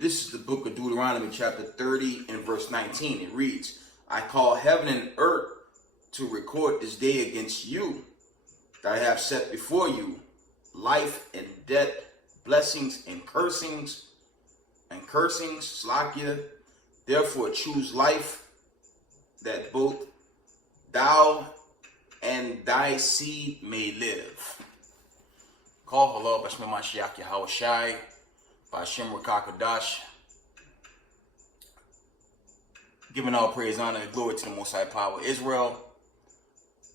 This is the book of Deuteronomy chapter 30 and verse 19. It reads, I call heaven and earth to record this day against you, that I have set before you life and death, blessings and cursings, slakia. Therefore choose life, that both thou and thy seed may live. Call Allah Bashma Mashiach Yahweh Shai, Bashem Rakakadash. Giving all praise, honor, and glory to the Most High Power of Israel,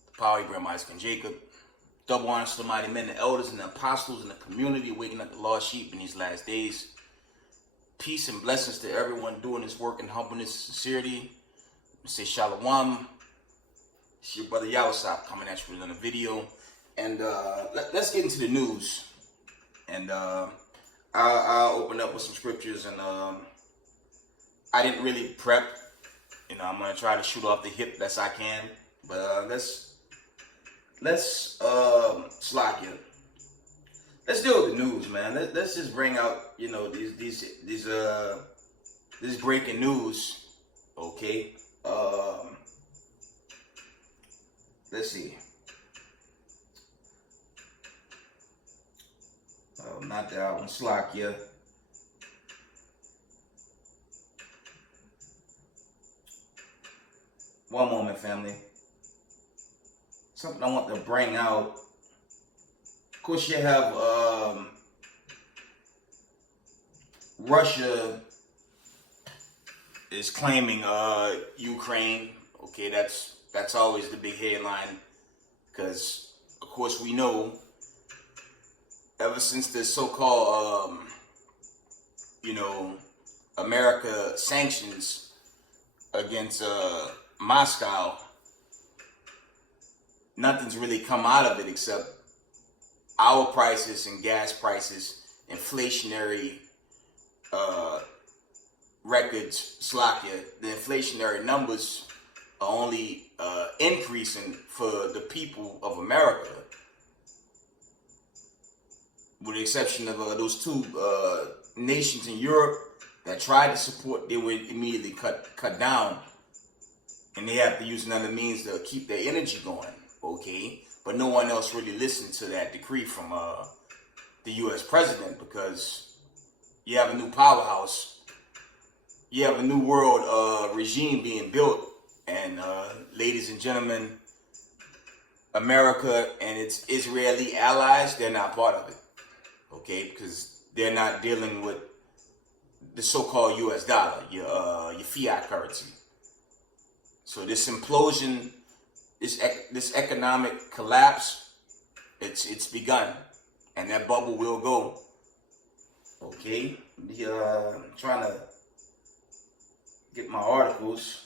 the power of Abraham, Isaac, and Jacob. Double honor to the mighty men, the elders, and the apostles in the community, waking up the lost sheep in these last days. Peace and blessings to everyone doing this work in humbleness and sincerity. I say Shalom. It's your brother Yawasop coming at you with another video. And let's get into the news. And I'll open up with some scriptures. And I didn't really prep. You know, I'm going to try to shoot off the hip best I can. But let's slack it. Let's deal with the news, man. Let's just bring out, you know, this breaking news. Okay. Let's see. Not that one, Slakia. One moment, family. Something I want to bring out. Of course, you have Russia is claiming Ukraine. Okay, that's always the big headline, because of course we know ever since the so-called America sanctions against Moscow, nothing's really come out of it except our prices and gas prices, inflationary records, Slovakia. The inflationary numbers are only increasing for the people of America, with the exception of those two nations in Europe that tried to support. They were immediately cut down, and they have to use another means to keep their energy going. Okay, but no one else really listened to that decree from the U.S. president, because you have a new powerhouse, you have a new world regime being built, and ladies and gentlemen, America and its Israeli allies, they're not part of it. Okay, because they're not dealing with the so-called U.S. dollar, your fiat currency. So this implosion, this economic collapse, it's begun, and that bubble will go. Okay, I'm trying to get my articles.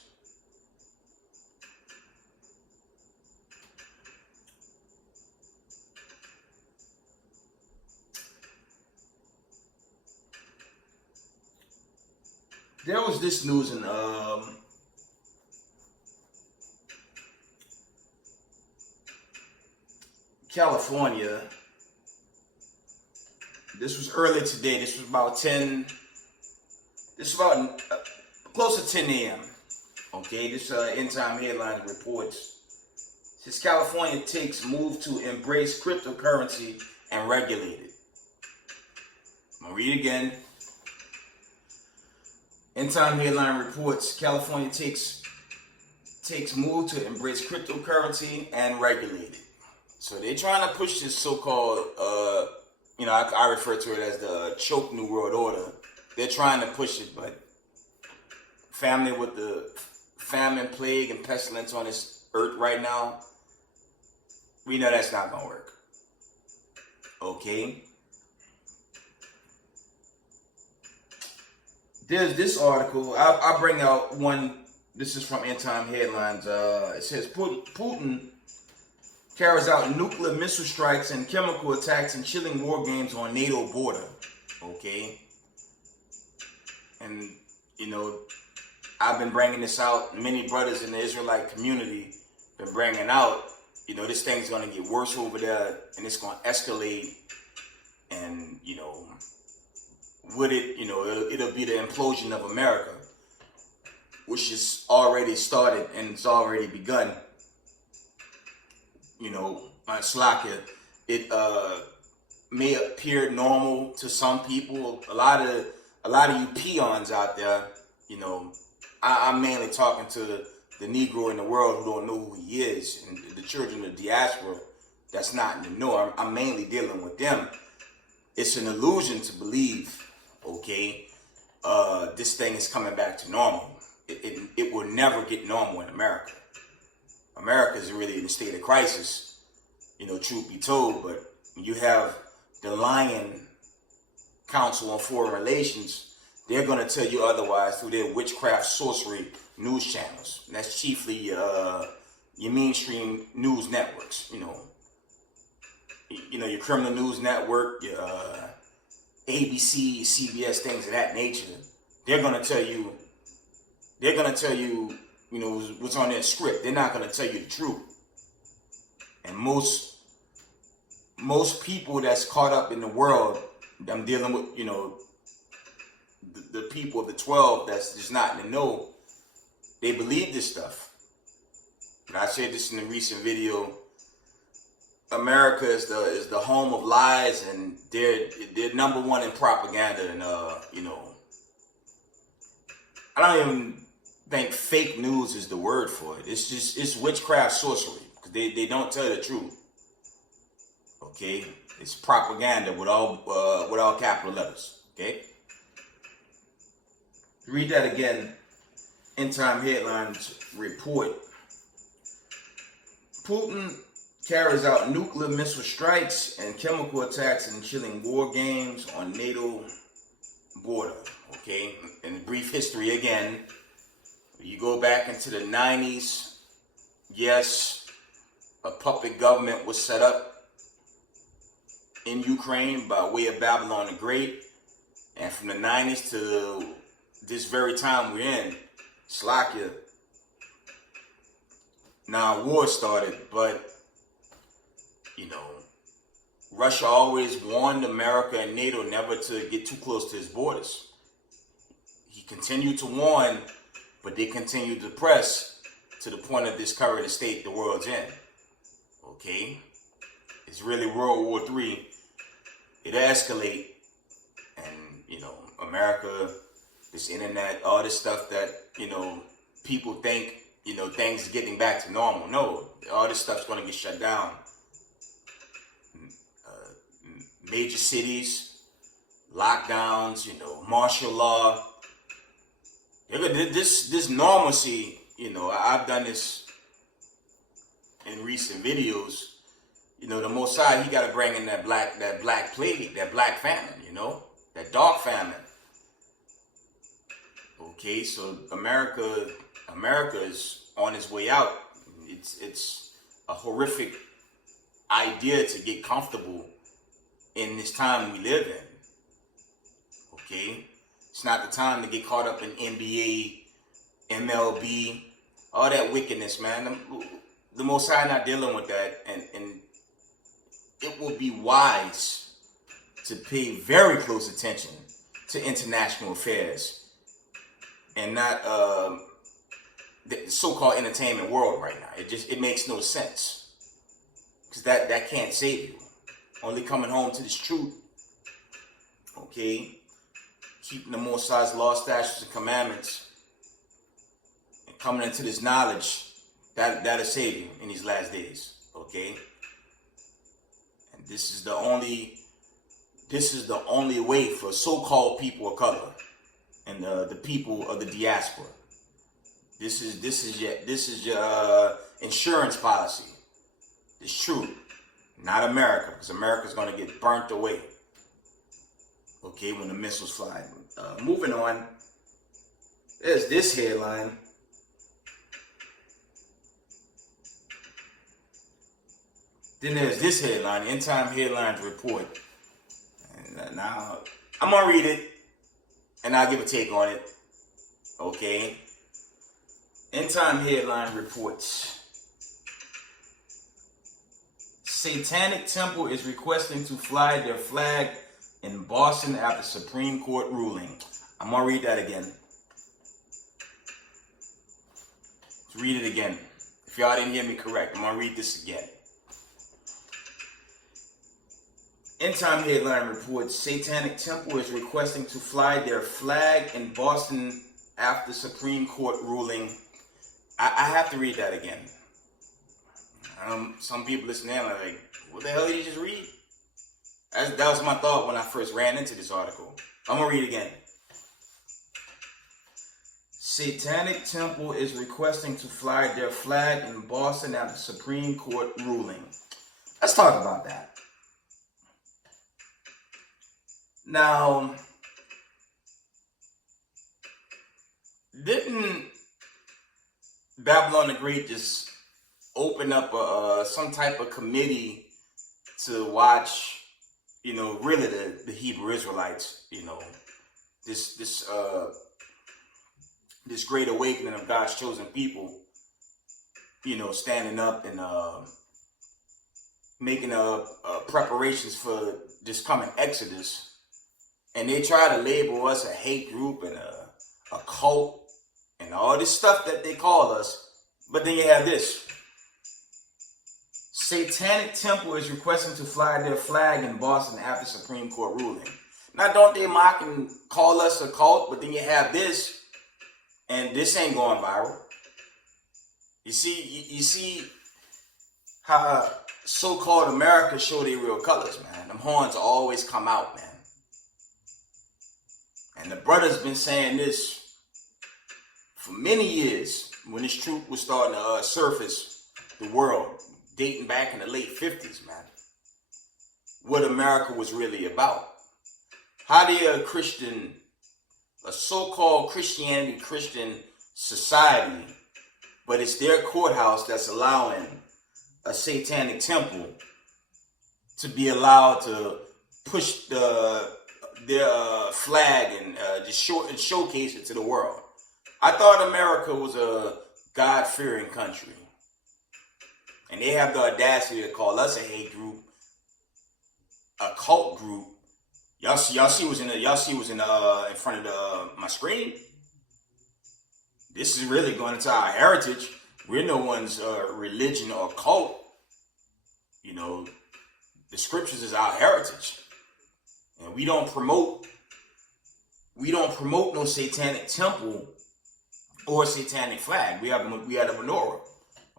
There was this news in California. This was earlier today. This was about close to 10 a.m. Okay, this End Time Headlines reports. Says California takes move to embrace cryptocurrency and regulate it. I'm gonna read it again. End Time Headline reports California takes move to embrace cryptocurrency and regulate it. So they're trying to push this so-called, I refer to it as the choke New World Order. They're trying to push it, but family, with the famine, plague, and pestilence on this earth right now, we know that's not going to work. Okay? There's this article. I'll bring out one. This is from End Time Headlines. It says Putin carries out nuclear missile strikes and chemical attacks and chilling war games on NATO border. Okay? And, I've been bringing this out. Many brothers in the Israelite community been bringing out, this thing's going to get worse over there, and it's going to escalate. And, would it, it'll be the implosion of America, which is already started and it's already begun. Slakia, it may appear normal to some people. A lot of you peons out there, I'm mainly talking to the Negro in the world who don't know who he is, and the children of the diaspora that's not in the know. I'm mainly dealing with them. It's an illusion to believe, okay, this thing is coming back to normal. It will never get normal in America. America is really in a state of crisis, truth be told. But when you have the Lion Council on Foreign Relations, they're going to tell you otherwise through their witchcraft sorcery news channels. And that's chiefly your mainstream news networks, your criminal news network, your ABC, CBS, things of that nature. They're going to tell you, what's on their script. They're not going to tell you the truth. And most people that's caught up in the world, I'm dealing with, the people of the 12 that's just not in the know, they believe this stuff. And I said this in a recent video. America is the home of lies, and they're number one in propaganda. And I don't even think fake news is the word for it. It's witchcraft sorcery, because they don't tell the truth. Okay, it's propaganda with all capital letters. Okay, read that again. End time headlines report. Putin carries out nuclear missile strikes and chemical attacks in chilling war games on NATO border. Okay, in brief history again, you go back into the 90s, yes, a puppet government was set up in Ukraine by way of Babylon the Great. And from the 90s to this very time we're in, Slovakia, now war started, but Russia always warned America and NATO never to get too close to his borders. He continued to warn, but they continued to press to the point of this current state the world's in. Okay? It's really World War III. It escalate, and America, this internet, all this stuff that people think things are getting back to normal. No, all this stuff's going to get shut down. Major cities, lockdowns, martial law. This normalcy, I've done this in recent videos. The Most High, he got to bring in that black plague, that black famine, that dark famine. Okay, so America is on its way out. It's a horrific idea to get comfortable in this time we live in. Okay, it's not the time to get caught up in NBA, MLB, all that wickedness, man. The Most High not dealing with that, and it will be wise to pay very close attention to international affairs and not the so-called entertainment world right now. It makes no sense, because that can't save you. Only coming home to this truth, okay, keeping the Most High's law, statutes, and commandments, and coming into this knowledge, that'll save you in these last days, okay? And this is the only way for so-called people of color and the people of the diaspora. This is your insurance policy. It's true. Not America, because America's going to get burnt away. Okay, when the missiles fly. Moving on. There's this headline. Then there's this headline, End Time Headlines Report. And now, I'm going to read it, and I'll give a take on it. Okay. End Time Headline Reports. Satanic Temple is requesting to fly their flag in Boston after Supreme Court ruling. I'm going to read that again. Let's read it again. If y'all didn't hear me correct, I'm going to read this again. End Time headline reports, Satanic Temple is requesting to fly their flag in Boston after Supreme Court ruling. I have to read that again. Some people listening are like, what the hell did you just read? That was my thought when I first ran into this article. I'm going to read it again. Satanic Temple is requesting to fly their flag in Boston after Supreme Court ruling. Let's talk about that. Now, didn't Babylon the Great just open up some type of committee to watch, really the Hebrew Israelites, this great awakening of God's chosen people, standing up and making preparations for this coming Exodus. And they try to label us a hate group and a cult and all this stuff that they call us. But then you have this. Satanic Temple is requesting to fly their flag in Boston after Supreme Court ruling. Now, don't they mock and call us a cult? But then you have this, and this ain't going viral. You see how so-called America show their real colors, man. Them horns always come out, man. And the brother's been saying this for many years when this truth was starting to surface the world, dating back in the late 50s, man. What America was really about. How did a so-called Christian society, but it's their courthouse that's allowing a satanic temple to be allowed to push their flag and just showcase it to the world. I thought America was a God-fearing country, and they have the audacity to call us a hate group, a cult group. Y'all see what's in front of my screen. This is really going into our heritage. We're no one's religion or cult. The scriptures is our heritage. And we don't promote no satanic temple or satanic flag. We have the menorah,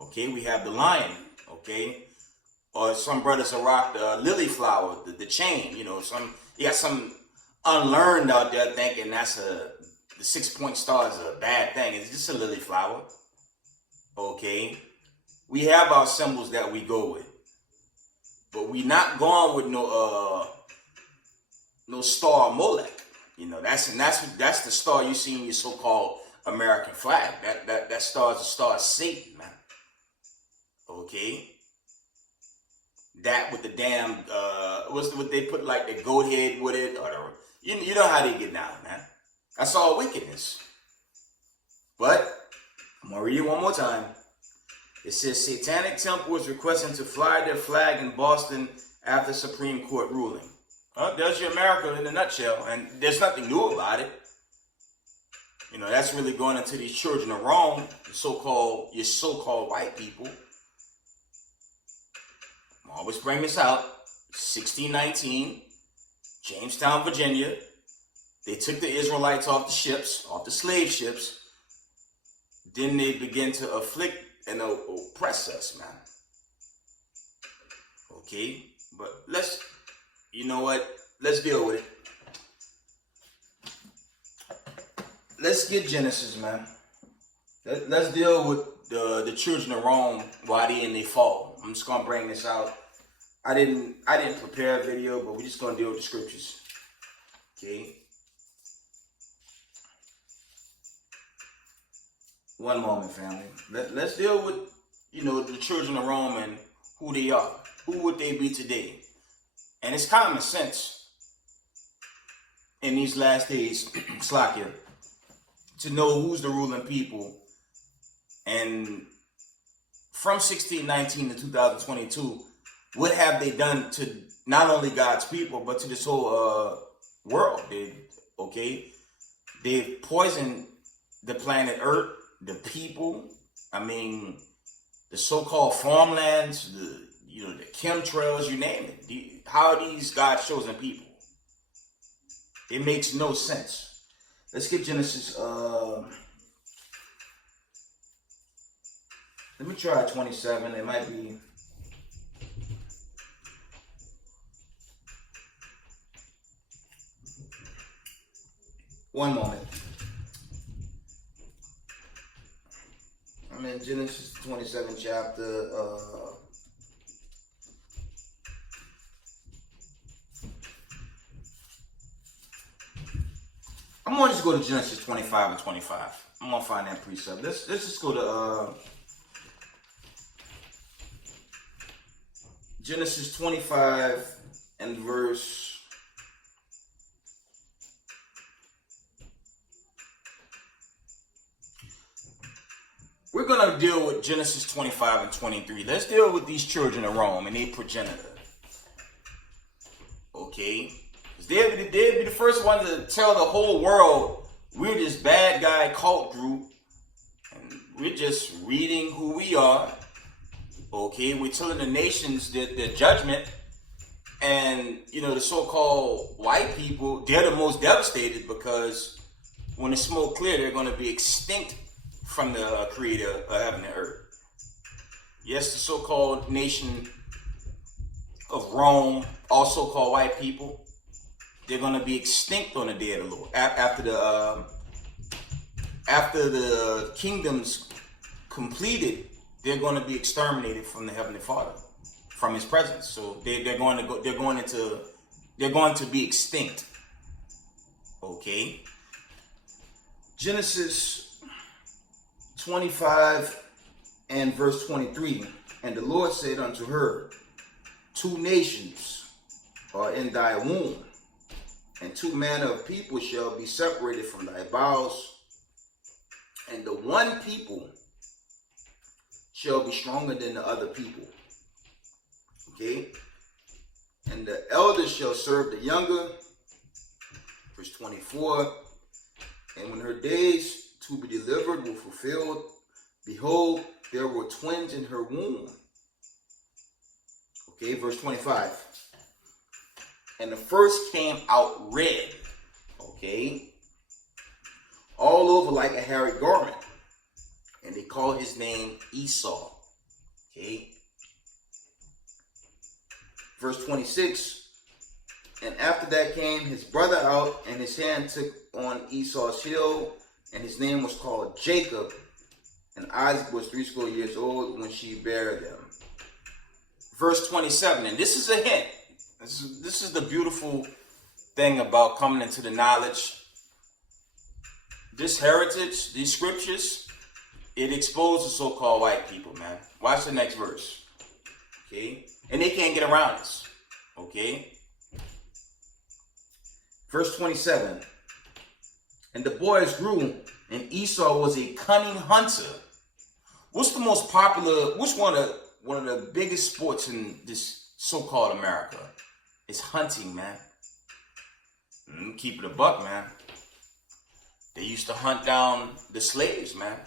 okay? We have the lion, okay? Or some brothers will rock the lily flower, the chain. You got some unlearned out there thinking the 6-point star is a bad thing. It's just a lily flower, okay? We have our symbols that we go with, but we not going with no star Molech. That's the star you see in your so-called American flag. That star is a star of Satan, man. Okay. That with the damn what they put like the goat head with it, or you know how they get down, man. That's all wickedness. But I'm gonna read it one more time. It says Satanic Temple is requesting to fly their flag in Boston after Supreme Court ruling. There's your America in a nutshell, and there's nothing new about it. That's really going into these children of Rome, your so-called white people. I always bring this out. 1619, Jamestown, Virginia. They took the Israelites off the ships, off the slave ships. Then they begin to afflict and oppress us, man. Okay, but you know what? Let's deal with it. Let's get Genesis, man. Let's deal with the children of Rome, why they in their fall. I'm just gonna bring this out. I didn't prepare a video, but we're just gonna deal with the scriptures. Okay. One moment, family. Let's deal with the children of Rome and who they are. Who would they be today? And it's common sense in these last days, Slakia, to know who's the ruling people. And from 1619 to 2022, what have they done to not only God's people, but to this whole world? They've poisoned the planet Earth, the people. I mean, the so-called farmlands, the chemtrails, you name it. How are these God's chosen people? It makes no sense. Let's get Genesis. Let me try 27. It might be. One moment. I'm in Genesis 27 chapter. I'm going to just go to Genesis 25 and 25. I'm going to find that precept. Let's just go to Genesis 25 and verse. We're going to deal with Genesis 25 and 23. Let's deal with these children of Rome and their progenitor. Okay? They'll be the first one to tell the whole world we're this bad guy cult group. And we're just reading who we are. Okay? We're telling the nations their judgment. And, the so-called white people, they're the most devastated because when the smoke clear, they're going to be extinct from the creator of heaven and earth. Yes, the so-called nation of Rome, also called white people, they're going to be extinct on the day of the Lord. After the kingdom's completed, they're going to be exterminated from the Heavenly Father, from His presence. So they're going to be extinct. Okay. Genesis 25 and verse 23. And the Lord said unto her, 2 nations are in thy womb, and 2 manner of people shall be separated from thy bowels, and the one people shall be stronger than the other people. Okay? And the elder shall serve the younger. Verse 24. And when her days to be delivered were fulfilled, behold, there were twins in her womb. Okay, verse 25. And the first came out red, okay, all over like a hairy garment. And they called his name Esau. Okay. Verse 26. And after that came his brother out, and his hand took on Esau's heel, and his name was called Jacob. And Isaac was 80 years old when she bare them. Verse 27, and this is a hint. This is the beautiful thing about coming into the knowledge. This heritage, these scriptures, it exposes so-called white people, man. Watch the next verse. Okay? And they can't get around this. Okay? Verse 27. And the boys grew, and Esau was a cunning hunter. What's the most popular, which one of the biggest sports in this so-called America? It's hunting, man. Keep it a buck, man. They used to hunt down the slaves, man.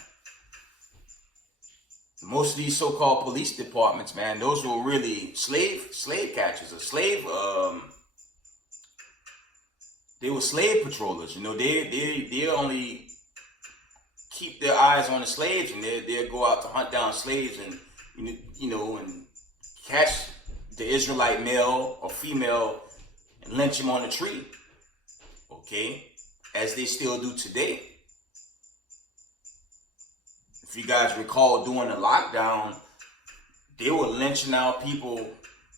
Most of these so-called police departments, man, those were really slave catchers or they were slave patrollers. They only keep their eyes on the slaves, and they'll go out to hunt down slaves and and catch the Israelite male or female and lynch him on a tree. Okay? As they still do today. If you guys recall, during the lockdown, they were lynching out people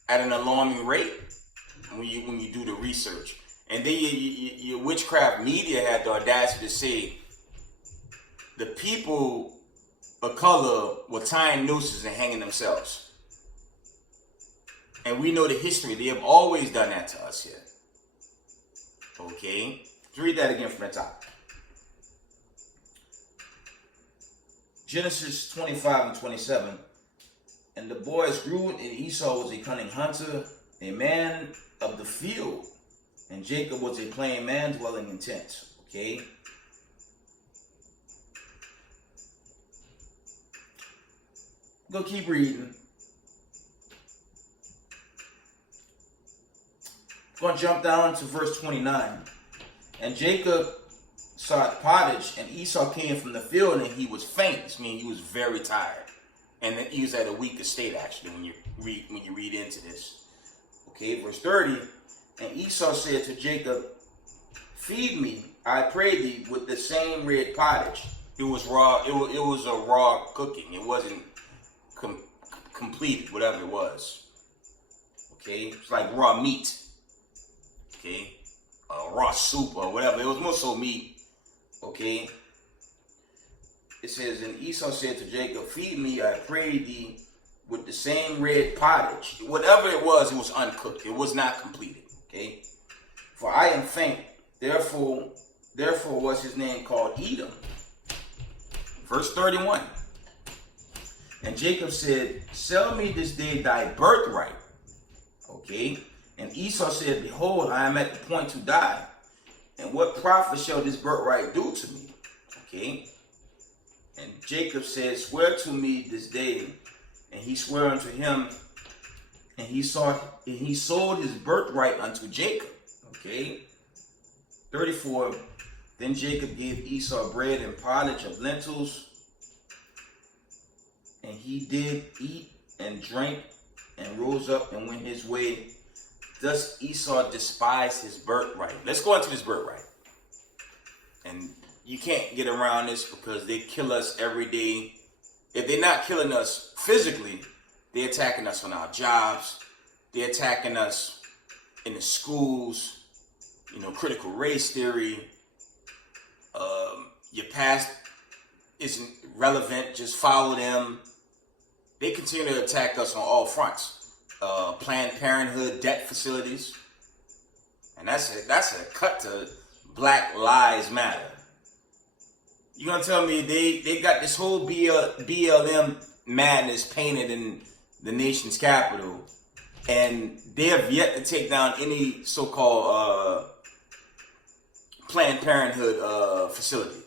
at an alarming rate when you do the research. And then your witchcraft media had the audacity to say the people of color were tying nooses and hanging themselves. And we know the history. They have always done that to us here. Okay? Let's read that again from the top. Genesis 25 and 27. And the boys grew, and Esau was a cunning hunter, a man of the field. And Jacob was a plain man dwelling in tents. Okay? Go keep reading. I'm going to jump down to verse 29. And Jacob sought pottage, and Esau came from the field, and he was faint. This means he was very tired. And he was at a weaker state, actually, when you read into this. Okay, verse 30. And Esau said to Jacob, feed me, I pray thee, with the same red pottage. It was raw. It was a raw cooking. It wasn't completed, whatever it was. Okay, it's like raw meat. Okay, raw soup or whatever. It was more so meat. Okay. It says, and Esau said to Jacob, feed me, I pray thee, with the same red pottage. Whatever it was uncooked. It was not completed. Okay. For I am faint. Therefore was his name called Edom. Verse 31. And Jacob said, sell me this day thy birthright. Okay. And Esau said, behold, I am at the point to die. And what profit shall this birthright do to me? Okay. And Jacob said, swear to me this day. And he swore unto him, and he sold his birthright unto Jacob. Okay. 34. Then Jacob gave Esau bread and pottage of lentils, and he did eat and drink, and rose up and went his way. Thus Esau despised his birthright. Let's go into this birthright. And you can't get around this because they kill us every day. If they're not killing us physically, they're attacking us on our jobs. They're attacking us in the schools. You know, critical race theory. Your past isn't relevant. Just follow them. They continue to attack us on all fronts. Planned Parenthood, debt facilities. And that's a cut to Black Lives Matter. You're going to tell me they got this whole BLM madness painted in the nation's capital, and they have yet to take down any so-called Planned Parenthood facility.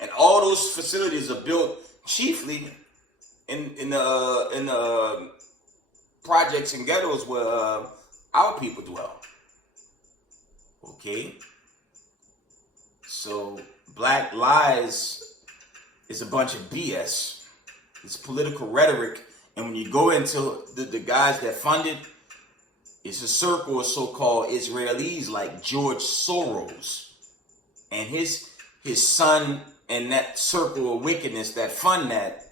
And all those facilities are built chiefly in the projects and ghettos where our people dwell. Okay? So Black Lives is a bunch of BS. It's political rhetoric. And when you go into the guys that fund it, it's a circle of so-called Israelis like George Soros and his son, and that circle of wickedness that fund that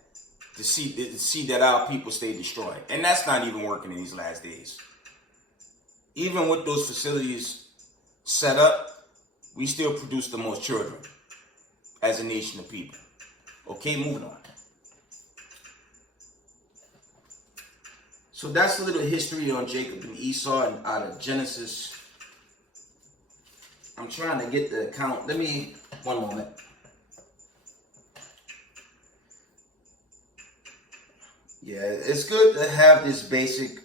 to see that our people stay destroyed. And that's not even working in these last days. Even with those facilities set up, we still produce the most children as a nation of people. Okay, moving on. So that's a little history on Jacob and Esau and out of Genesis. I'm trying to get the account. One moment. Yeah, it's good to have this basic,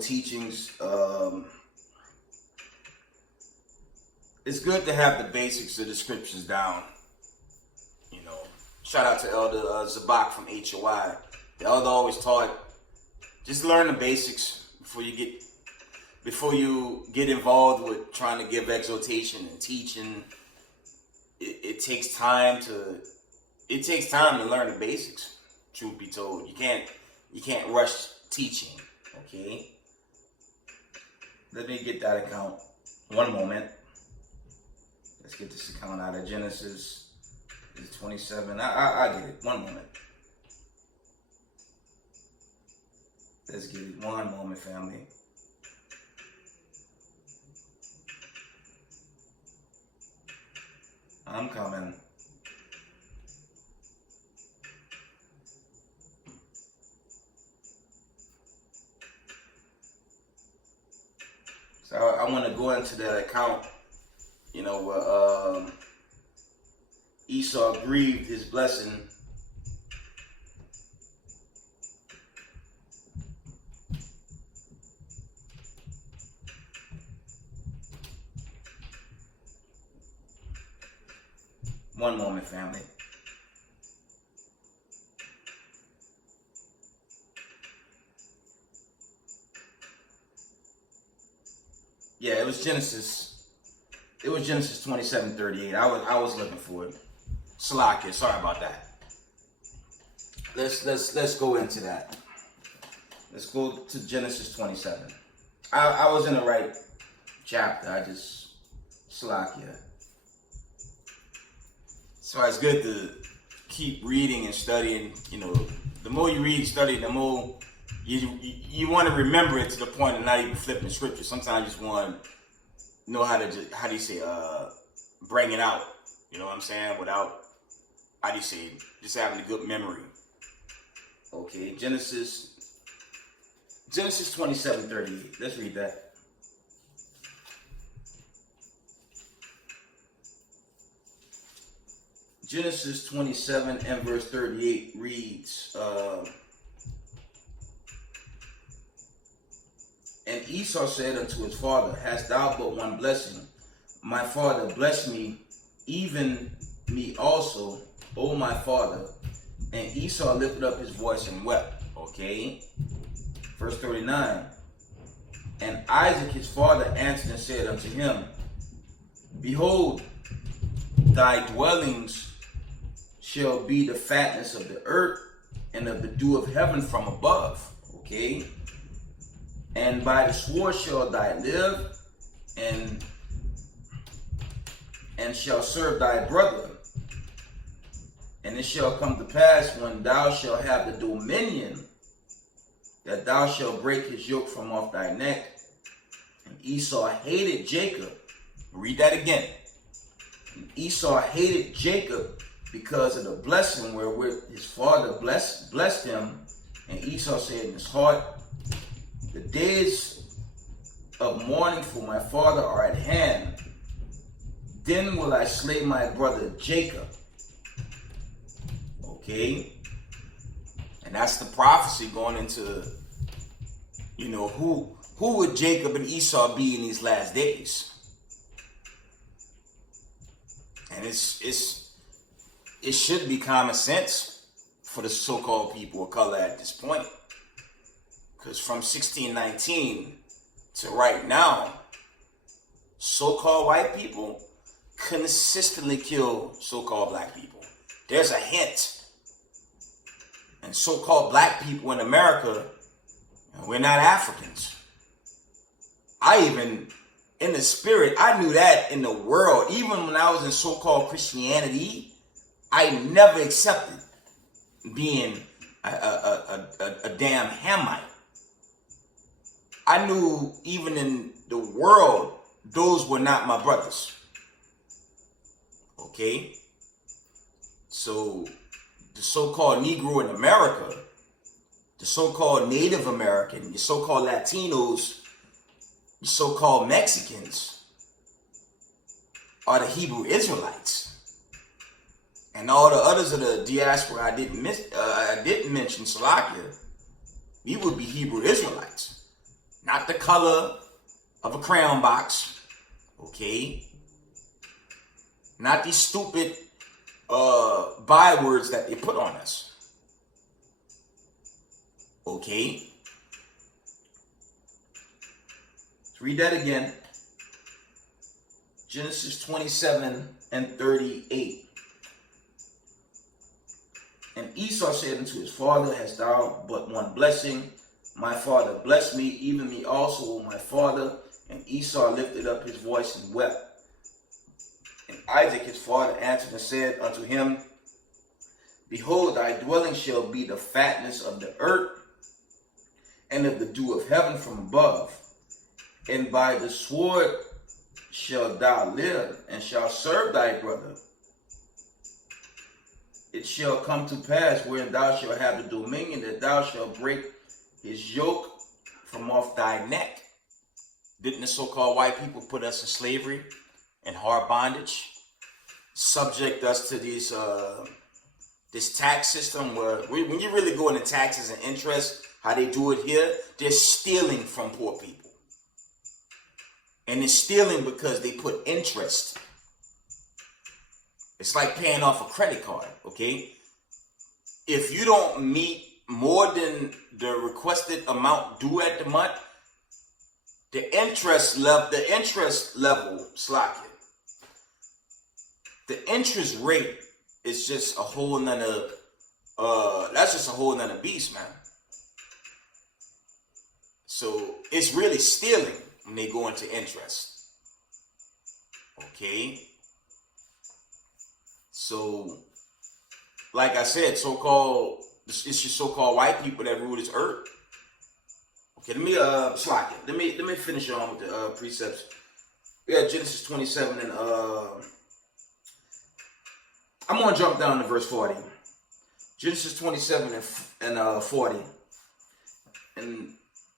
teachings. It's good to have the basics of the scriptures down. Shout out to Elder Zabak from HOI. The elder always taught, just learn the basics before you get involved with trying to give exhortation and teaching. It takes time to learn the basics. Truth be told, you can't rush teaching. Okay. Let me get that account. One moment. Let's get this account out of Genesis. It's 27. I get it. One moment. Let's get it. One moment, family. I'm coming. So I want to go into that account, where Esau grieved his blessing One moment, family. Yeah, it was Genesis. It was Genesis 27:38. I was looking for it. Salakia, sorry about that. Let's go into that. Let's go to Genesis 27. I was in the right chapter. I just Salakia. So it's good to keep reading and studying. You know, the more you read and study, the more you want to remember it to the point of not even flipping the scripture. Sometimes you just want to know how do you say, bring it out. You know what I'm saying? Without, how do you say, just having a good memory. Okay, Genesis 27:38. Let's read that. Genesis 27 and verse 38 reads, and Esau said unto his father, hast thou but one blessing? My father, bless me, even me also, O my father. And Esau lifted up his voice and wept. Okay. Verse 39. And Isaac his father answered and said unto him, behold, thy dwellings shall be the fatness of the earth and of the dew of heaven from above. Okay. And by the sword shall thou live, and shall serve thy brother. And it shall come to pass, when thou shalt have the dominion, that thou shalt break his yoke from off thy neck. And Esau hated Jacob. Read that again. And Esau hated Jacob because of the blessing wherewith his father blessed him. And Esau said in his heart, the days of mourning for my father are at hand. Then will I slay my brother Jacob. Okay. And that's the prophecy going into, you know, who would Jacob and Esau be in these last days? And it should be common sense for the so-called people of color at this point. Because from 1619 to right now, so-called white people consistently kill so-called black people. There's a hint. And so-called black people in America, we're not Africans. I even, in the spirit, I knew that in the world. Even when I was in so-called Christianity, I never accepted being a damn Hamite. I knew even in the world, those were not my brothers. Okay? So, the so-called Negro in America, the so-called Native American, the so-called Latinos, the so-called Mexicans are the Hebrew Israelites. And all the others of the diaspora I didn't mention, Salakia, we would be Hebrew Israelites. Not the color of a crayon box, okay? Not these stupid bywords that they put on us, okay? Let's read that again. Genesis 27 and 38. And Esau said unto his father, hast thou but one blessing? My father, bless me, even me also, my father. And Esau lifted up his voice and wept. And Isaac his father answered and said unto him, behold, thy dwelling shall be the fatness of the earth, and of the dew of heaven from above. And by the sword shalt thou live, and shalt serve thy brother. It shall come to pass, wherein thou shalt have the dominion, that thou shalt break his yoke from off thy neck. Didn't the so-called white people put us in slavery and hard bondage? Subject us to this tax system where when you really go into taxes and interest, how they do it here, they're stealing from poor people. And they're stealing because they put interest. It's like paying off a credit card, okay? If you don't meet more than the requested amount due at the month, the interest level slacking. The interest rate is just a whole nother, that's just a whole nother beast, man. So it's really stealing when they go into interest. Okay? So, like I said, it's your so-called white people that rule this earth. Okay, let me finish on with the precepts. We got Genesis 27 and I'm gonna jump down to verse 40. Genesis 27 and 40. And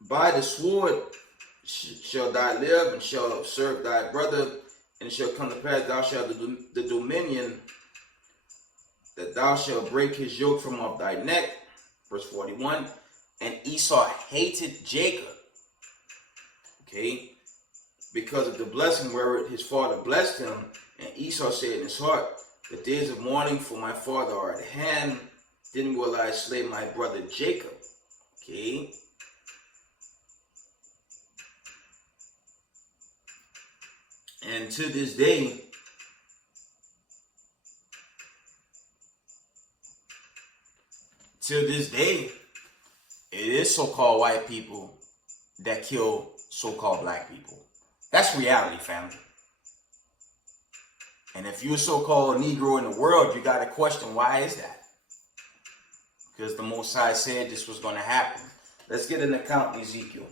by the sword shall thy live, and shall serve thy brother, and it shall come to pass thou shalt the dominion, that thou shalt break his yoke from off thy neck. Verse 41. And Esau hated Jacob, okay, because of the blessing wherewith his father blessed him. And Esau said in his heart, the days of mourning for my father are at hand. Then will I slay my brother Jacob. Okay. And to this day, it is so-called white people that kill so-called black people. That's reality, family. And if you're a so-called Negro in the world, you got to question, why is that? Because the Most High said this was going to happen. Let's get an account in Ezekiel.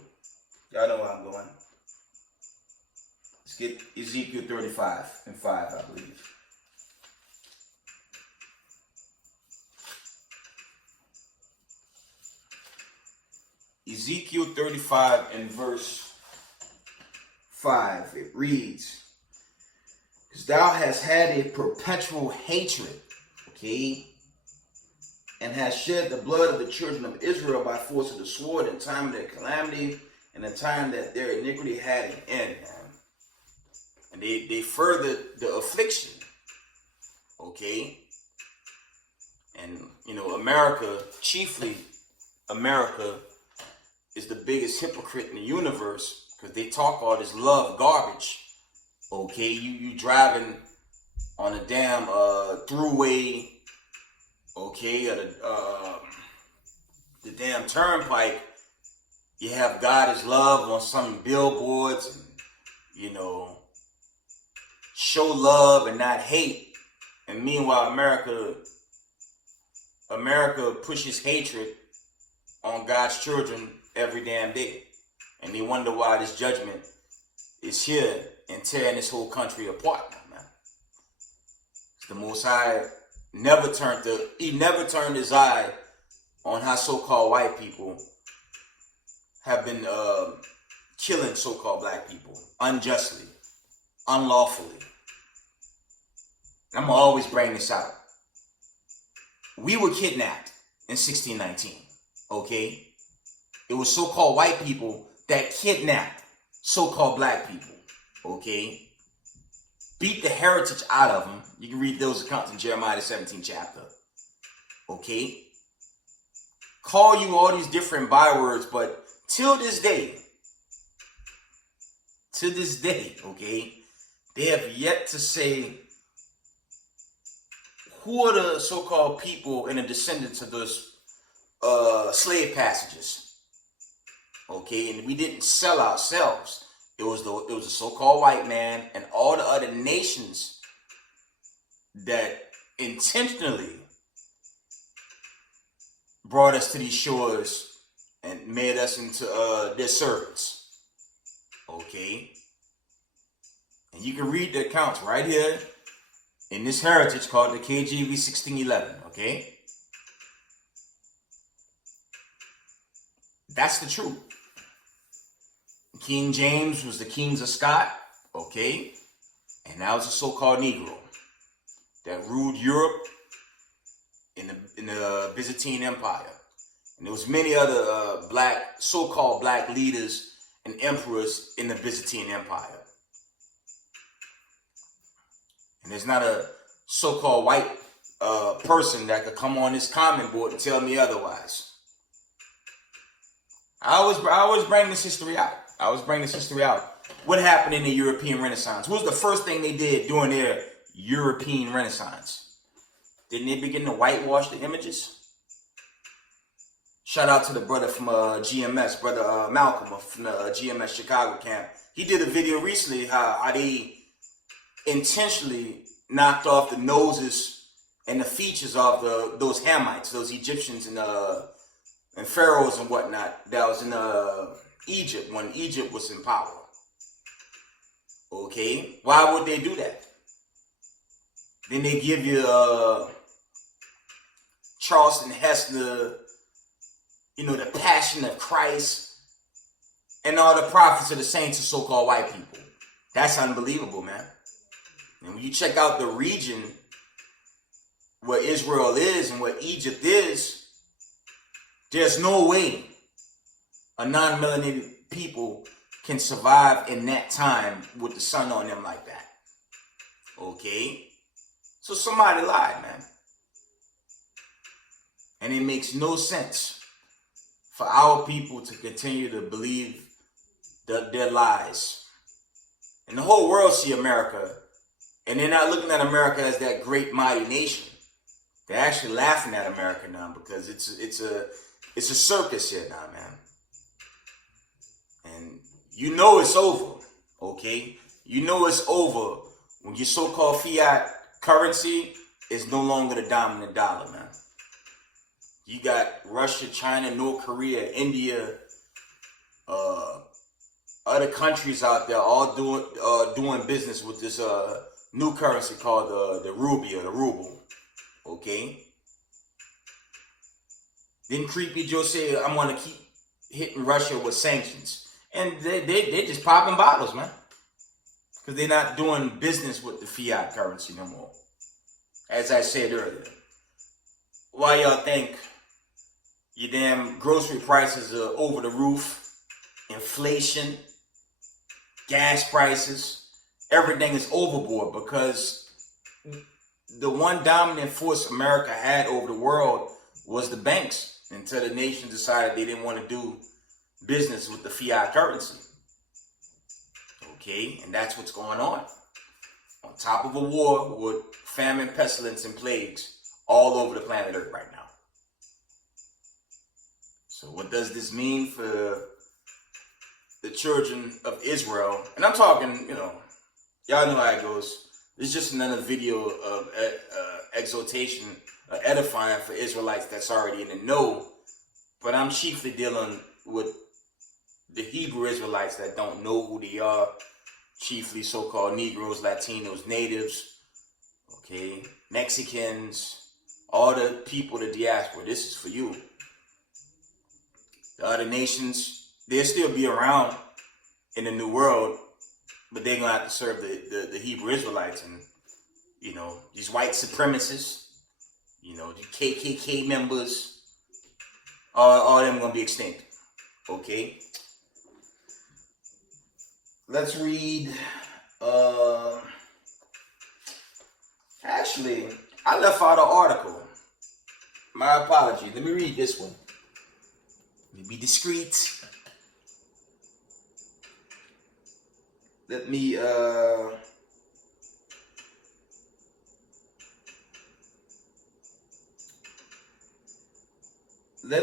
Y'all know where I'm going. Let's get Ezekiel 35 and 5, I believe. Ezekiel 35 and verse 5, it reads, because thou hast had a perpetual hatred, okay, and hast shed the blood of the children of Israel by force of the sword in time of their calamity, and the time that their iniquity had an end, man. And they furthered the affliction, okay? And, you know, America is the biggest hypocrite in the universe, because they talk all this love garbage. Okay, you driving on a damn throughway, okay, or the damn turnpike. You have God is love on some billboards, and, you know, show love and not hate. And meanwhile, America pushes hatred on God's children every damn day. And they wonder why this judgment is here and tearing this whole country apart now, man. The Most High never turned his eye on how so-called white people have been killing so-called black people unjustly, unlawfully. And I'm gonna always bring this out. We were kidnapped in 1619, okay? It was so-called white people that kidnapped so-called black people, okay? Beat the heritage out of them. You can read those accounts in Jeremiah the 17th chapter, okay? Call you all these different bywords, but till this day, okay, they have yet to say who are the so-called people and the descendants of those slave passages. Okay, and we didn't sell ourselves. It was a so-called white man and all the other nations that intentionally brought us to these shores and made us into their servants. Okay, and you can read the accounts right here in this heritage called the KJV 1611. Okay, that's the truth. King James was the kings of Scott, okay? And that was a so-called Negro that ruled Europe in the Byzantine Empire. And there was many other so-called black leaders and emperors in the Byzantine Empire. And there's not so-called white person that could come on this comment board and tell me otherwise. I always bring this history out. What happened in the European Renaissance? What was the first thing they did during their European Renaissance? Didn't they begin to whitewash the images? Shout out to the brother from GMS, brother Malcolm from the GMS Chicago camp. He did a video recently how they intentionally knocked off the noses and the features of those Hamites, those Egyptians and pharaohs and whatnot that was in Egypt when Egypt was in power. Okay, why would they do that? Then they give you Charleston Heston, the Passion of Christ, and all the prophets of the saints of so-called white people. That's unbelievable, man. And when you check out the region where Israel is and where Egypt is, there's no way a non-melanated people can survive in that time with the sun on them like that. Okay? So somebody lied, man. And it makes no sense for our people to continue to believe their lies. And the whole world see America, and they're not looking at America as that great mighty nation. They're actually laughing at America now because it's a circus here now, man. And you know it's over, okay? You know it's over when your so-called fiat currency is no longer the dominant dollar, man. You got Russia, China, North Korea, India, other countries out there all doing business with this new currency called the ruby or the ruble. Okay? Then Creepy Joe said, I'm going to keep hitting Russia with sanctions. And they're just popping bottles, man. Because they're not doing business with the fiat currency no more. As I said earlier. Why y'all think your damn grocery prices are over the roof? Inflation, gas prices, everything is overboard because the one dominant force America had over the world was the banks until the nation decided they didn't want to do business with the fiat currency. Okay, and that's what's going on. On top of a war with famine, pestilence, and plagues all over the planet Earth right now. So what does this mean for the children of Israel? And I'm talking, y'all know how it goes. This is just another video of exhortation, edifying for Israelites that's already in the know. But I'm chiefly dealing with the Hebrew Israelites that don't know who they are. Chiefly so-called Negroes, Latinos, natives, okay, Mexicans, all the people, the diaspora. This is for you. The other nations, they'll still be around in the new world, but they're going to have to serve the Hebrew Israelites and, these white supremacists, the KKK members, all of them going to be extinct. Okay? Let's read, actually, I left out an article. My apology. Let me read this one. Let me be discreet. Let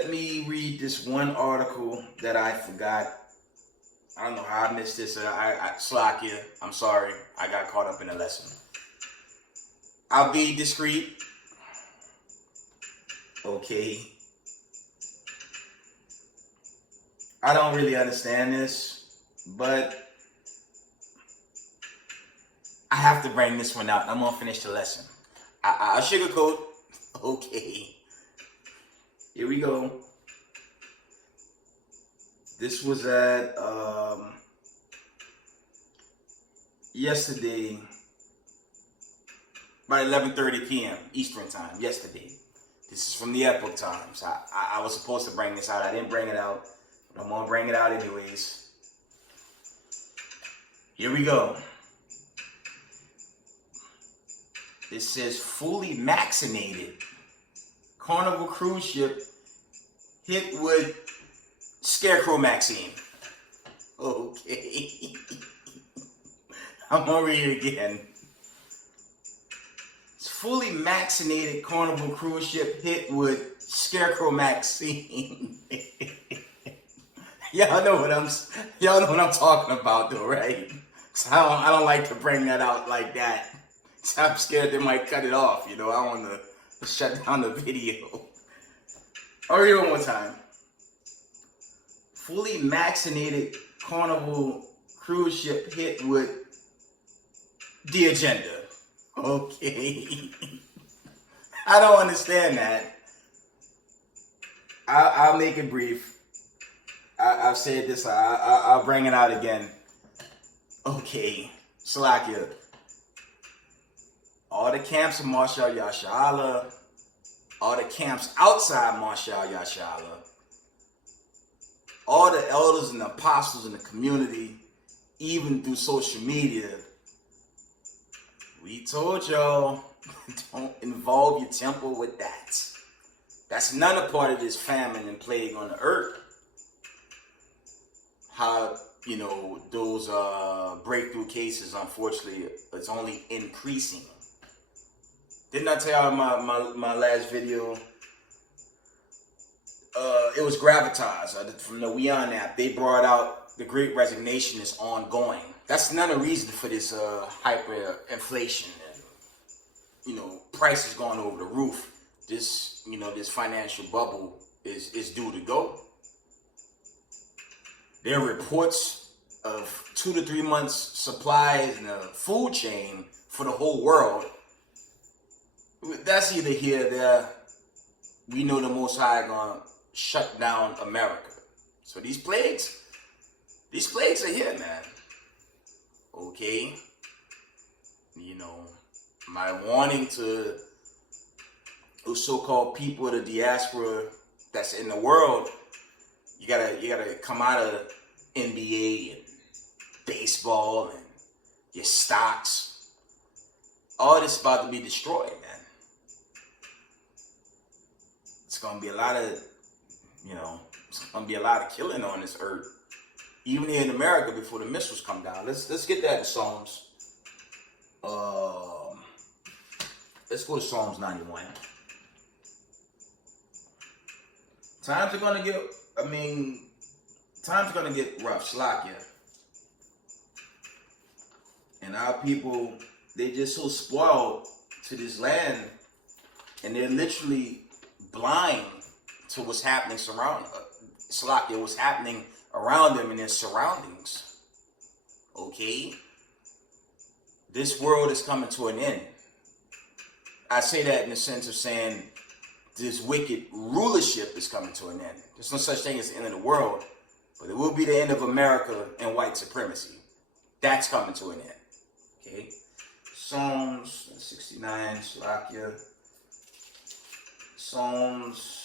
me read this one article that I forgot. I don't know how I missed this. I slack you. I'm sorry. I got caught up in a lesson. I'll be discreet. Okay. I don't really understand this, but I have to bring this one out. I'm going to finish the lesson. I'll sugarcoat. Okay. Here we go. This was at yesterday, about 11:30 p.m. Eastern time, yesterday. This is from the Epoch Times. I was supposed to bring this out. I didn't bring it out, but I'm going to bring it out anyways. Here we go. It says fully vaccinated Carnival cruise ship hit with scarecrow vaccine. Okay. I'm gonna read it again. It's fully vaccinated Carnival cruise ship hit with scarecrow vaccine. Y'all know what I'm talking about though, right? So I don't like to bring that out like that. So I'm scared they might cut it off, I don't want to shut down the video. I'll read it one more time. Fully vaccinated Carnival cruise ship hit with the agenda. Okay. I don't understand that. I'll make it brief. I've said this. I'll bring it out again. Okay. Salakia. All the camps in Marshal Yashala, all the camps outside Marshal Yashala, all the elders and the apostles in the community, even through social media, we told y'all, don't involve your temple with that. That's not a part of this famine and plague on the earth. How, those breakthrough cases, unfortunately, it's only increasing. Didn't I tell y'all my last video? It was Gravitas from the WeOn app. They brought out the Great Resignation is ongoing. That's another reason for this hyperinflation and prices going over the roof. This this financial bubble is due to go. There are reports of 2 to 3 months supplies in the food chain for the whole world. That's either here or there. We know the Most High gonna shut down America. So these plagues are here, man. Okay. My warning to those so-called people of the diaspora that's in the world, you gotta come out of NBA and baseball and your stocks. All this is about to be destroyed, man. It's gonna be a lot of, killing on this earth, even here in America before the missiles come down. Let's get that in Psalms. Let's go to Psalms 91. Times are gonna get rough, Slakia. And our people, they just so spoiled to this land, and they're literally blind to what's happening what's happening around them in their surroundings. Okay? This world is coming to an end. I say that in the sense of saying this wicked rulership is coming to an end. There's no such thing as the end of the world, but it will be the end of America and white supremacy. That's coming to an end. Okay? Psalms 69, Slakia. Psalms.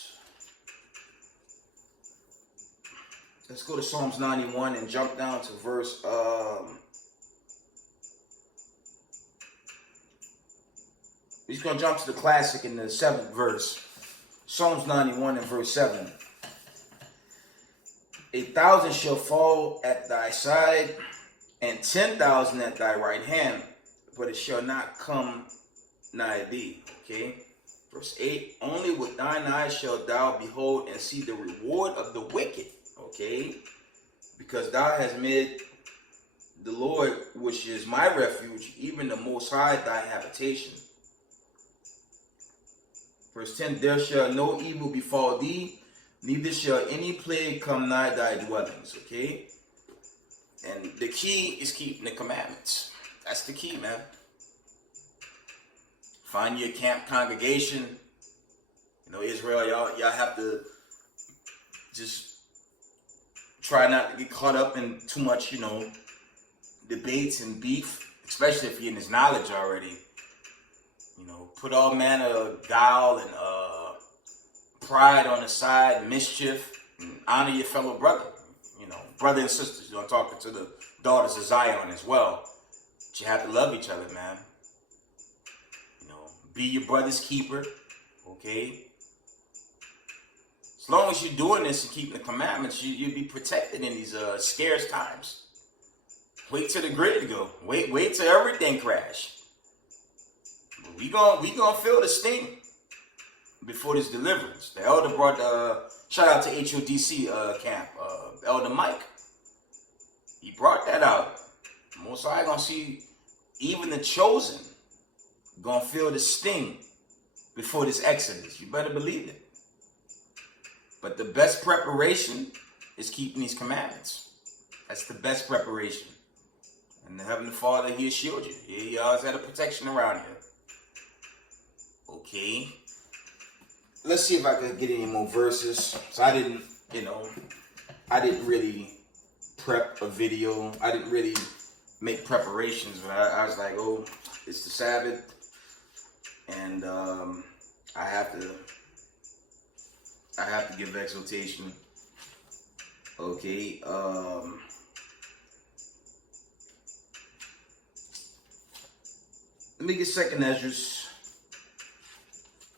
Let's go to Psalms 91 and jump down to verse. We're just going to jump to the classic in the 7th verse. Psalms 91 and verse 7. 1,000 shall fall at thy side, and 10,000 at thy right hand, but it shall not come nigh thee. Okay? Verse 8. Only with thine eyes shalt thou behold and see the reward of the wicked. Okay? Because thou hast made the Lord, which is my refuge, even the Most High, thy habitation. Verse 10, there shall no evil befall thee, neither shall any plague come nigh thy dwellings. Okay? And the key is keeping the commandments. That's the key, man. Find your camp congregation. Israel, y'all have to just try not to get caught up in too much, debates and beef, especially if you're in this knowledge already. Put all manner of guile and pride on the side, mischief, and honor your fellow brother. Brother and sisters. I'm talking to the daughters of Zion as well. But you have to love each other, man. Be your brother's keeper. Okay? As long as you're doing this and keeping the commandments, you'll be protected in these scarce times. Wait till the grid go. Wait till everything crash. We gonna feel the sting before this deliverance. The elder brought shout out to HODC camp, Elder Mike. He brought that out. Most High gonna see even the chosen gonna feel the sting before this exodus. You better believe it. But the best preparation is keeping these commandments. That's the best preparation. And the Heavenly Father, He'll shield you. He always had a protection around here. Okay. Let's see if I can get any more verses. So I didn't really prep a video. I didn't really make preparations, but I was like, oh, it's the Sabbath. And I have to give exhortation. Okay. Let me get 2nd Esdras.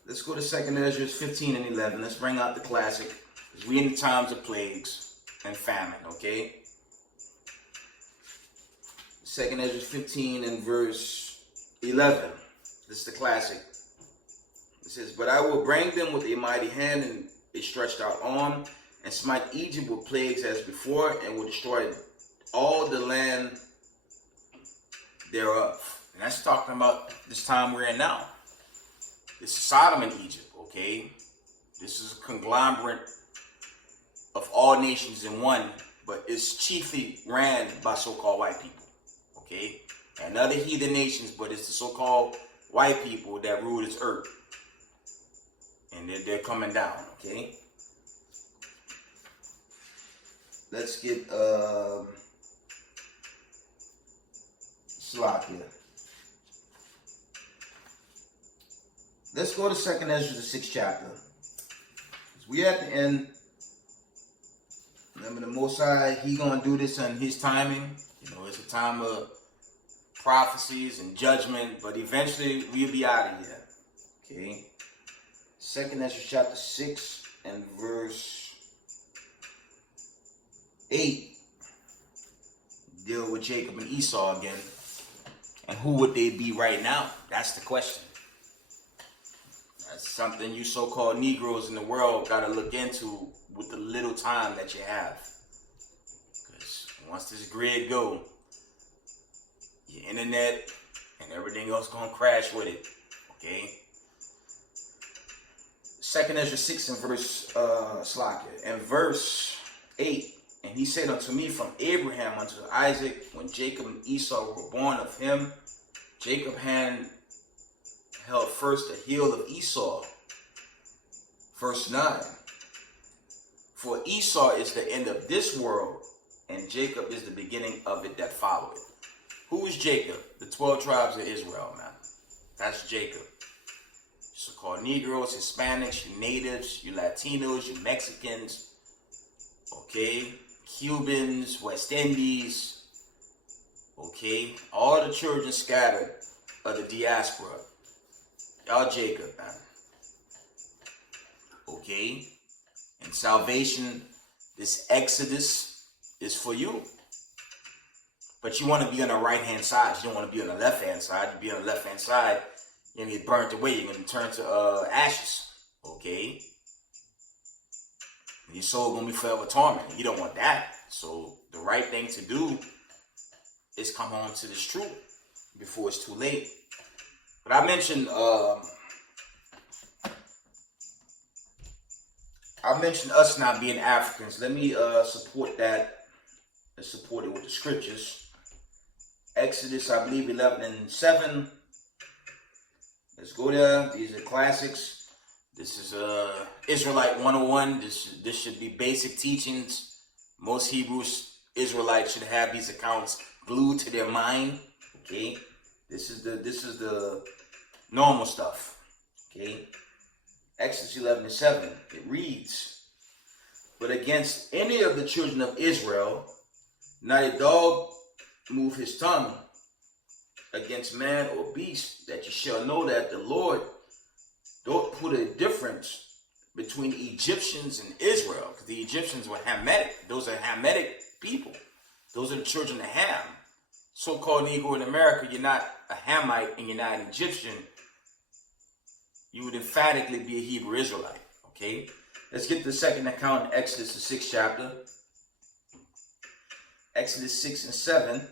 Let's go to 2nd Esdras 15 and 11. Let's bring out the classic. Because we in the times of plagues and famine, okay? 2nd Esdras 15 and verse 11. This is the classic. It says, "But I will bring them with a mighty hand and a stretched out arm, and smite Egypt with plagues as before, and will destroy all the land thereof." And that's talking about this time we're in now. This is Sodom and Egypt, okay? This is a conglomerate of all nations in one, but it's chiefly ran by so-called white people, okay? And other heathen nations, but it's the so-called white people that rule this earth. And they're coming down, okay? Let's get Slack here. Let's go to 2nd Ezra, the 6th chapter. We at the end. Remember, the Most High, He gonna do this in His timing. You know, it's a time of prophecies and judgment, but eventually we'll be out of here. Okay. 2nd Ezra chapter 6 and verse 8 deal with Jacob and Esau again. And who would they be right now? That's the question. That's something you so-called Negroes in the world got to look into with the little time that you have. Because once this grid go, your internet and everything else going to crash with it. Okay? 2nd Ezra 6 and verse, and verse 8. "And he said unto me, from Abraham unto Isaac, when Jacob and Esau were born of him, Jacob held first the heel of Esau." Verse 9. "For Esau is the end of this world, and Jacob is the beginning of it that followeth." Who is Jacob? The 12 tribes of Israel, man. That's Jacob. So-called Negroes, Hispanics, you natives, you Latinos, you Mexicans, okay, Cubans, West Indies, okay, all the children scattered of the diaspora. Y'all Jacob, man. Okay? And salvation, this exodus is for you. But you want to be on the right-hand side. You don't want to be on the left-hand side. You be on the left-hand side, you're going to get burnt away. You're going to turn to ashes. Okay? And your soul going to be forever tormented. You don't want that. So the right thing to do is come on to this truth before it's too late. But I mentioned us not being Africans. Let me support that and support it with the scriptures. Exodus, I believe, 11 and 7. Let's go there. These are classics. This is Israelite 101. This should be basic teachings. Most Hebrews, Israelites should have these accounts glued to their mind. Okay, this is the normal stuff. Okay, Exodus 11 and 7. It reads, "But against any of the children of Israel, not a dog move his tongue, against man or beast, that you shall know that the Lord don't put a difference between Egyptians and Israel. Because the Egyptians were Hamitic. Those are Hamitic people. Those are the children of Ham. So-called Negro in America, you're not a Hamite and you're not an Egyptian. You would emphatically be a Hebrew Israelite. Okay? Let's get the second account in Exodus, the 6th chapter. Exodus 6 and 7.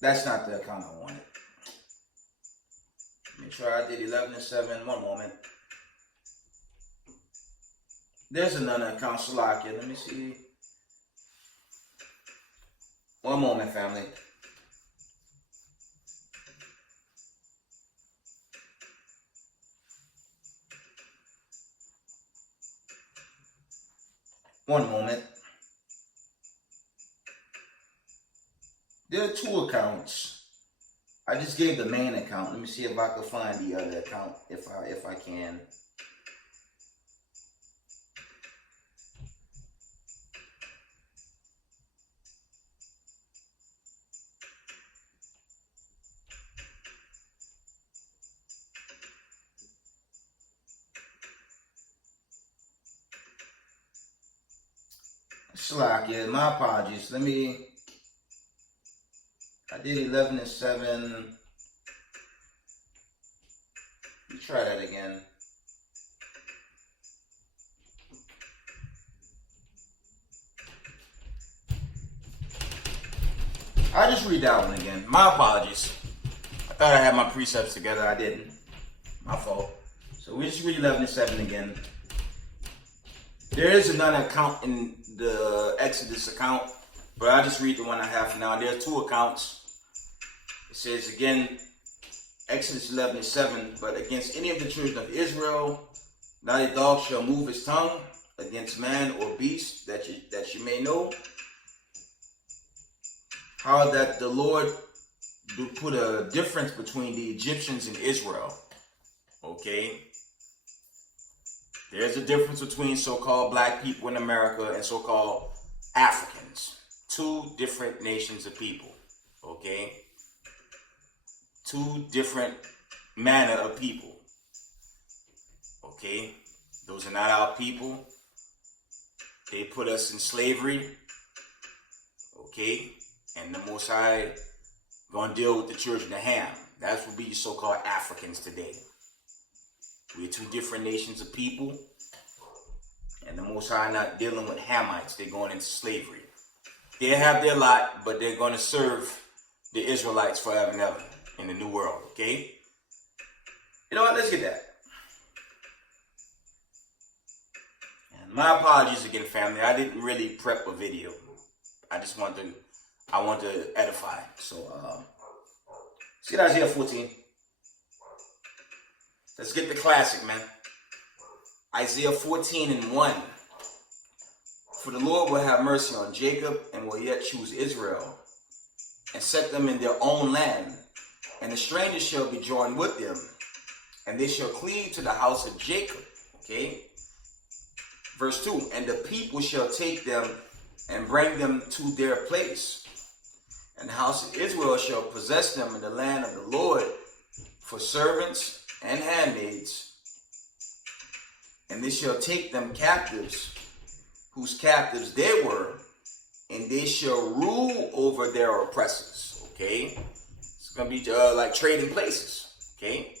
That's not the account I wanted. Let me try. I did 11 and 7. One moment. There's another account, Salakia. Let me see. One moment, family. One moment. There are two accounts. I just gave the main account. Let me see if I can find the other account, if I can. Slack, my apologies. I did 11 and 7. Let me try that again. I'll just read that one again. My apologies. I thought I had my precepts together. I didn't. My fault. So we just read 11 and 7 again. There is another account in the Exodus account, but I'll just read the one I have for now. There are two accounts. It says again, Exodus 11 and 7, but against any of the children of Israel, not a dog shall move his tongue against man or beast, that you may know how that the Lord do put a difference between the Egyptians and Israel. Okay? There's a difference between so-called black people in America and so-called Africans. Two different nations of people. Okay? Two different manner of people. Okay? Those are not our people. They put us in slavery. Okay? And the Most High gonna deal with the children of Ham. That's what we so-called Africans today. We're two different nations of people, and the Most High not dealing with Hamites. They're going into slavery. They have their lot, but they're going to serve the Israelites forever and ever in the new world, okay? You know what? Let's get that. And my apologies again, family. I didn't really prep a video. I want to edify. So, let's get Isaiah 14. Let's get the classic, man. Isaiah 14 and 1. For the Lord will have mercy on Jacob and will yet choose Israel and set them in their own land. And the strangers shall be joined with them, and they shall cleave to the house of Jacob. Okay? Verse 2. And the people shall take them and bring them to their place. And the house of Israel shall possess them in the land of the Lord for servants and handmaids, and they shall take them captives, whose captives they were, and they shall rule over their oppressors. Okay, it's gonna be like trading places. Okay,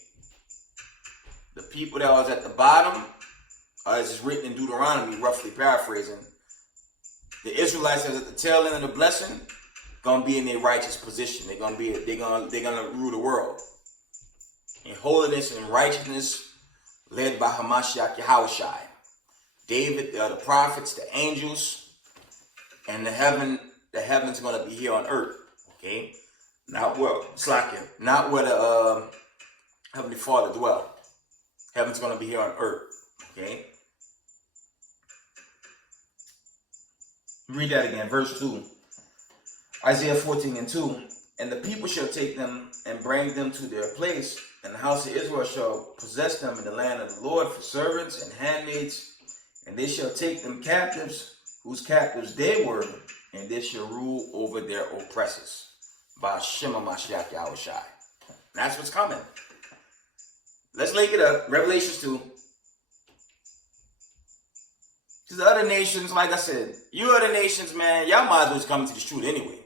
the people that was at the bottom, as is written in Deuteronomy, roughly paraphrasing, the Israelites that was at the tail end of the blessing, gonna be in their righteous position. They're gonna rule the world in holiness and righteousness, led by Hamashiach Yahushai. David, the prophets, the angels, and the heaven's going to be here on earth. Okay? Not where the Heavenly Father dwells. Heaven's going to be here on earth. Okay? Read that again. Verse 2. Isaiah 14 and 2. And the people shall take them and bring them to their place, And the house of Israel shall possess them in the land of the Lord for servants and handmaids, and they shall take them captives, whose captives they were, and they shall rule over their oppressors. By Shema Mashiach Yahushai. That's what's coming. Let's link it up. Revelations 2. Because the other nations, like I said, you other nations, man, y'all might as well come to the truth anyway.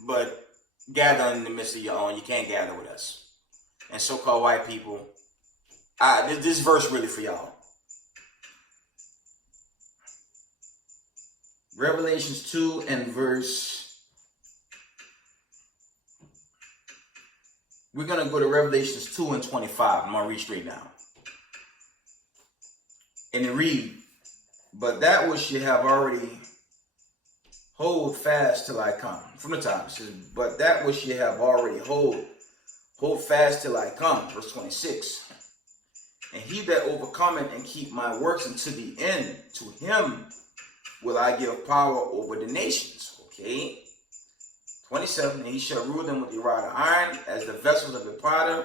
But gather in the midst of your own. You can't gather with us. And so-called white people, this verse really for y'all. Revelations 2 and verse... We're going to go to Revelations 2 and 25. I'm going to read straight down. And it reads, but that which ye have already hold fast till I come. From the top it says, but that which ye have already hold fast till I come. Verse 26. And he that overcometh and keep my works unto the end, to him will I give power over the nations. Okay. 27, and he shall rule them with a rod of iron, as the vessels of the potter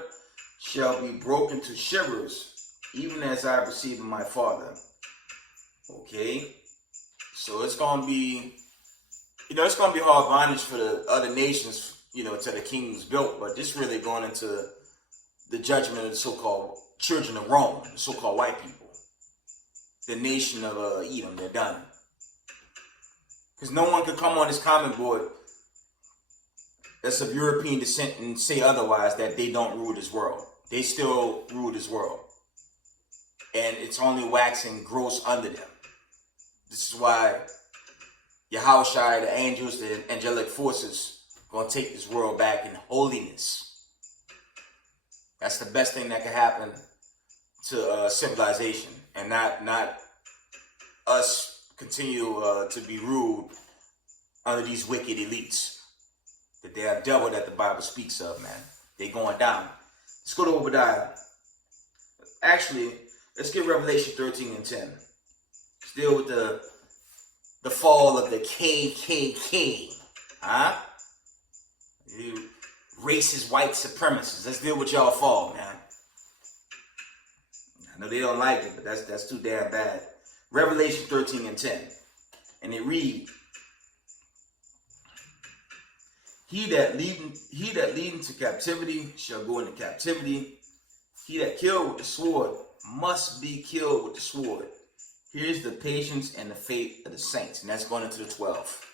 shall be broken to shivers, even as I received in my Father. Okay, so it's going to be, it's going to be hard bondage for the other nations, till the kingdom's built, but this really going into the judgment of the so-called children of Rome, the so-called white people, the nation of Edom. They're done. Because no one could come on this comment board that's of European descent and say otherwise, that they don't rule this world. They still rule this world. And it's only waxing gross under them. This is why Yahushua, the angels, the angelic forces, going to take this world back in holiness. That's the best thing that can happen to civilization. And not us continue to be ruled under these wicked elites. The damn devil that the Bible speaks of, man. They going down. Let's go to Obadiah. Actually, let's get Revelation 13 and 10. Let's deal with the fall of the KKK. Huh? You racist white supremacists. Let's deal with y'all fall, man. I know they don't like it, but that's too damn bad. Revelation 13 and 10. And it reads, He that lead into captivity shall go into captivity. He that killed with the sword must be killed with the sword. Here's the patience and the faith of the saints. And that's going into the 12.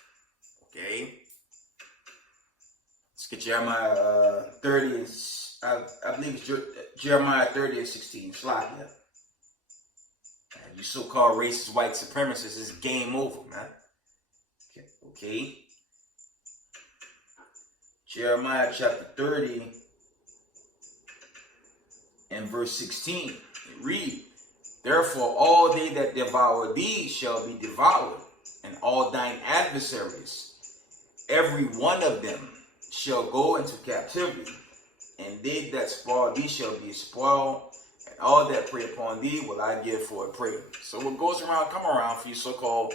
Okay. Let's get Jeremiah 30 and I believe it's Jeremiah 30 and 16. Shalakia. You so-called racist white supremacists, is game over, man. Okay. Jeremiah chapter 30 and verse 16. It reads, therefore all they that devour thee shall be devoured, and all thine adversaries, every one of them, shall go into captivity, and they that spoil thee shall be spoiled, and all that prey upon thee will I give for a prey. So what goes around, come around for you so-called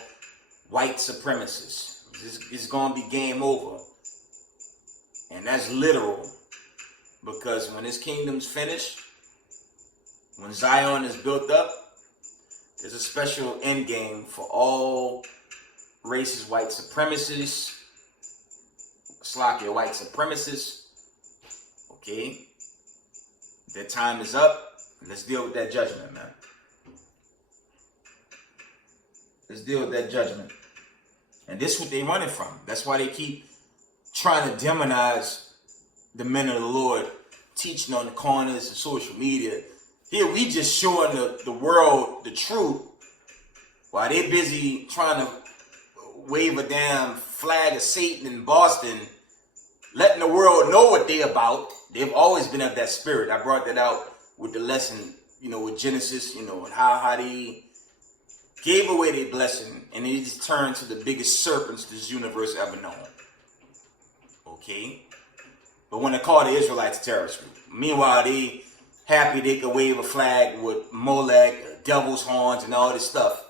white supremacists. It's going to be game over. And that's literal, because when this kingdom's finished, when Zion is built up, there's a special end game for all racist white supremacists, white supremacists. Okay, their time is up. Let's deal with that judgment, man. Let's deal with that judgment. And this is what they're running from. That's why they keep trying to demonize the men of the Lord, teaching on the corners and social media. Here we just showing the world the truth, while they're busy trying to wave a damn flag of Satan in Boston, letting the world know what they're about. They've always been of that spirit. I brought that out with the lesson, with Genesis, and how they gave away their blessing, and they just turned to the biggest serpents this universe ever known. Okay, but when they call the Israelites a terrorist group, meanwhile they happy they could wave a flag with Molech, devil's horns, and all this stuff,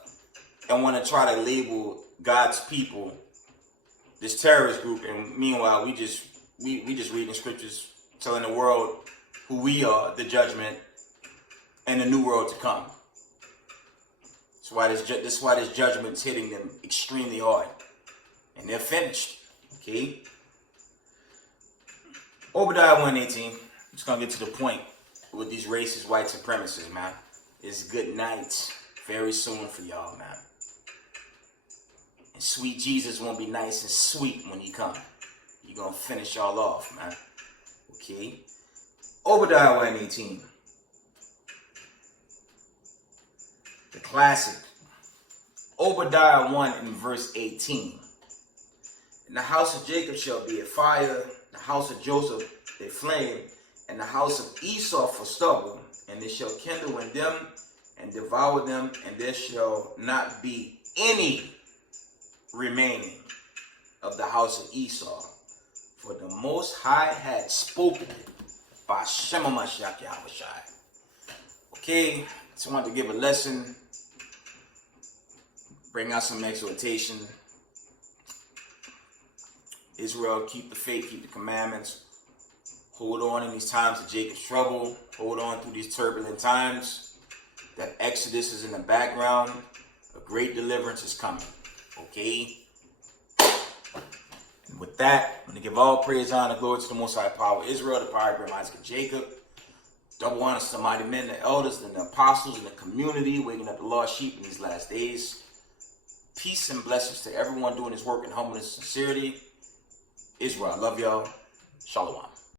and want to try to label God's people this terrorist group. And meanwhile, we just reading scriptures telling the world who we are, the judgment, and the new world to come. That's why this judgment's hitting them extremely hard. And they're finished. Okay? Obadiah 1:18. I'm just going to get to the point with these racist white supremacists, man. It's good night very soon for y'all, man. And sweet Jesus won't be nice and sweet when he come. You're going to finish y'all off, man. Okay? Obadiah 1:18. The classic. Obadiah 1 and verse 18. And the house of Jacob shall be a fire, the house of Joseph a flame, and the house of Esau for stubble, and they shall kindle in them and devour them, and there shall not be any remaining of the house of Esau. For the Most High had spoken by Shema Mashiach Yahushai. Okay, just wanted to give a lesson, bring out some exhortation. Israel, keep the faith, keep the commandments. Hold on in these times of Jacob's trouble. Hold on through these turbulent times. That Exodus is in the background. A great deliverance is coming. Okay? And with that, I'm going to give all praise, honor, glory to the Most High Power of Israel, the power of Abraham, Isaac, and Jacob. Double honor to the mighty men, the elders, and the apostles, and the community, waking up the lost sheep in these last days. Peace and blessings to everyone doing this work in humbleness and sincerity. Israel, I love y'all. Shalom.